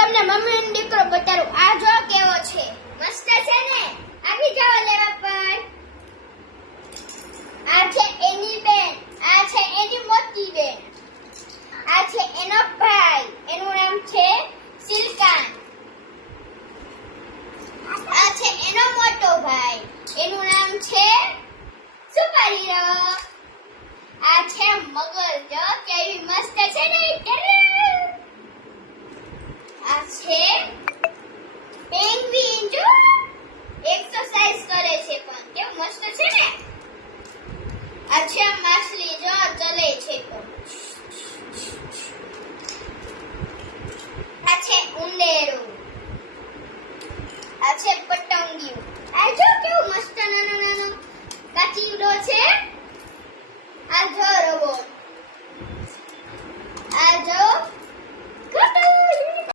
તમને મમ્મીનો દીકરો બતાડું. આ જો કેવો છે, મસ્ત છે ને. આવી જાઓ લેવા પર. આ છે એની બેન, આ છે એની મોટી બેન, આ છે એનો ભાઈ, એનું નામ છે સિલકાન. આ છે એનો મોટો ભાઈ, એનું નામ છે સુપરહીરો. આ છે મગર, જો કેવી મસ્ત છે ને. આ છે